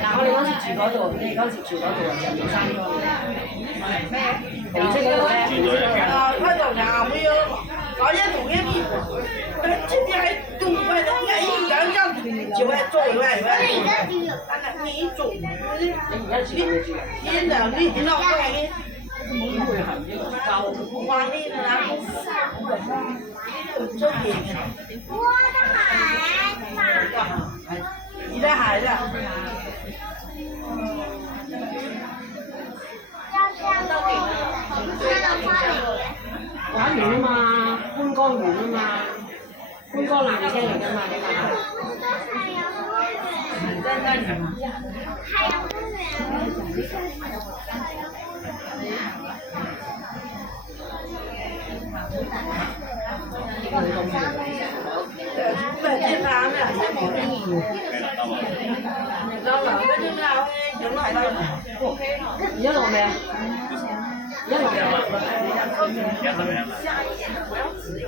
但我哋嗰時住嗰度，你嗰時住嗰度就冇生咗咩？紅色嗰度咧，佢就硬嘅咯，搞嘢同一啲，今天還東北的，人家這樣就會做出來，但係你做，你兩你老貴嘅，就話呢啦，做嘢嘅。我的孩子。你的孩子。玩完啊嘛，觀光園啊嘛，觀光纜車嚟㗎嘛，你話？海洋公園。在健康的，老老的就那會有來到，而家落未啊？而家落未啊？下一點不要只有。